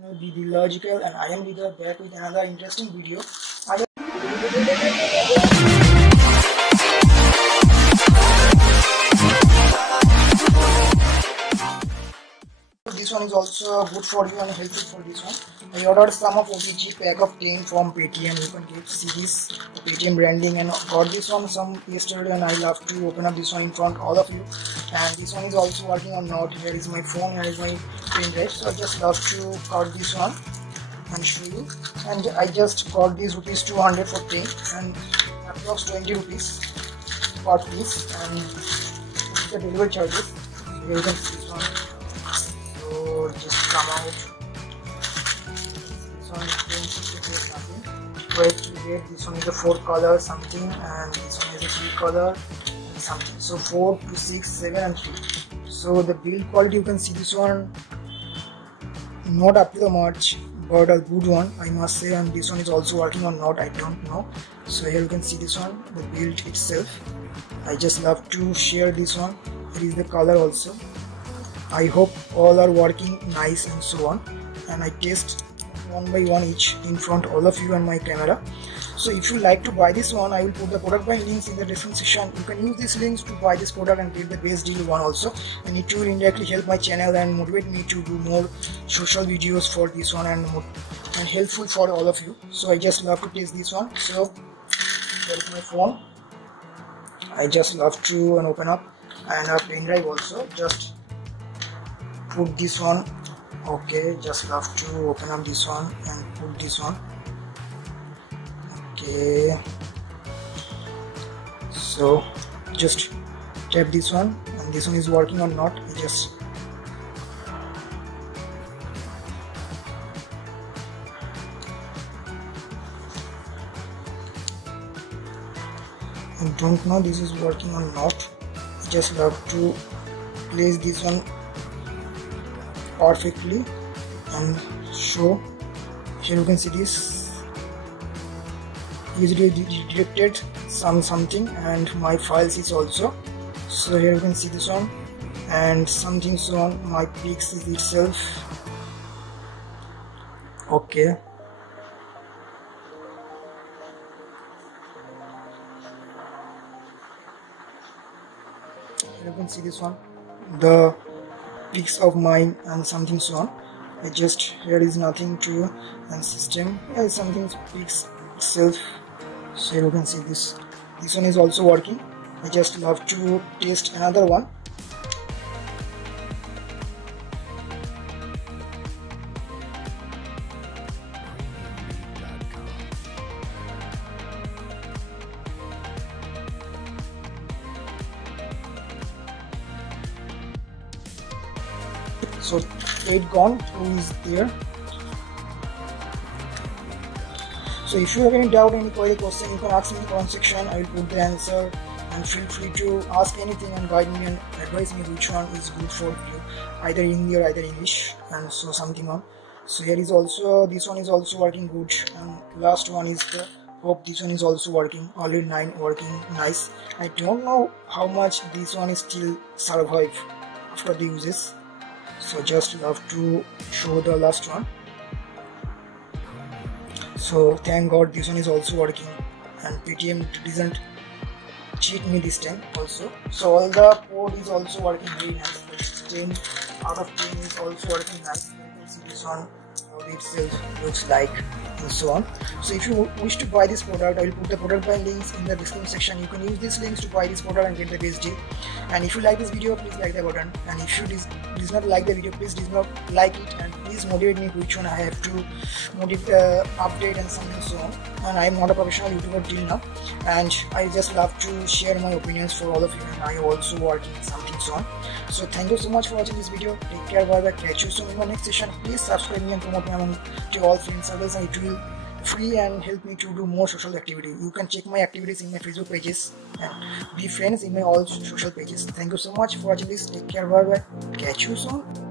channel Be The Logical, and I am Leader back with another interesting video. This one is also good for you and helpful for this one. I ordered some of OTG pack of 10 from Paytm. You can get see this Paytm branding, and got this one some yesterday, and I love to open up this one in front of all of you. And this one is also working or not. Here is my phone, here is my pen drive. So I just love to cut this one and show you. And I just got these rupees 200 for 10 and approx 20 rupees per piece, and the delivery charges. Here you can see this one. So just come out. This one is 10 something. Wait to get this one is a 4 color something, and this one is a 3 color and something. So 4, 2, 6, 7 and 3. So the build quality, you can see this one not up to the march, but a good one I must say. And this one is also working or not, I don't know. So here you can see this one, the build itself. I just love to share this one. Here is the color also. I hope all are working nice and so on, and I test one by one each in front of all of you and my camera. So if you like to buy this one, I will put the product buying links in the description section. You can use these links to buy this product and get the best deal one also, and it will indirectly help my channel and motivate me to do more social videos for this one, and helpful for all of you. So I just love to test this one. So there is my phone. I just love to open up, and a pen drive also. Just put this one. Okay, just love to open up this one and put this one. Okay, so just tap this one, and this one is working or not. I don't know this is working or not. I just love to place this one perfectly and show. Here you can see this easily detected something, and my files is also. So here you can see this one and something so on. My pics is itself. Okay, here you can see this one, the pics of mine and something so on. I just, here is nothing to, and system, yeah, something pics itself. So here you can see this one is also working. I just love to test another one. So 8 gone, 2 is there. So if you have any doubt, any query, question, you can ask me in the comment section. I will put the answer, and feel free to ask anything and guide me and advise me which one is good for you, either Hindi or either English, and so something on. So here is also, this one is also working good, and last one is the, hope this one is also working. Already 9 working nice. I don't know how much this one is still survive after the uses. So just love to show the last one. So thank God this one is also working, and Paytm doesn't cheat me this time also. So all the code is also working very nice. 10 out of 10 is also working nice. You can see this one how itself looks like, and so on. So if you wish to buy this product, I will put the product buy links in the description section. You can use these links to buy this product and get the best deal. And if you like this video, please like the button, and if you does not like the video, please do not like it, and please motivate me which one I have to update and something so on. And I am not a professional YouTuber till now, and I just love to share my opinions for all of you, and I also working something so on. So thank you so much for watching this video. Take care, bye bye, catch you soon in my next session. Please subscribe me and promote me among to all friends circles, and it will free and help me to do more social activity. You can check my activities in my Facebook pages and be friends in my all social pages. Thank you so much for watching this. Take care, bye bye, catch you soon.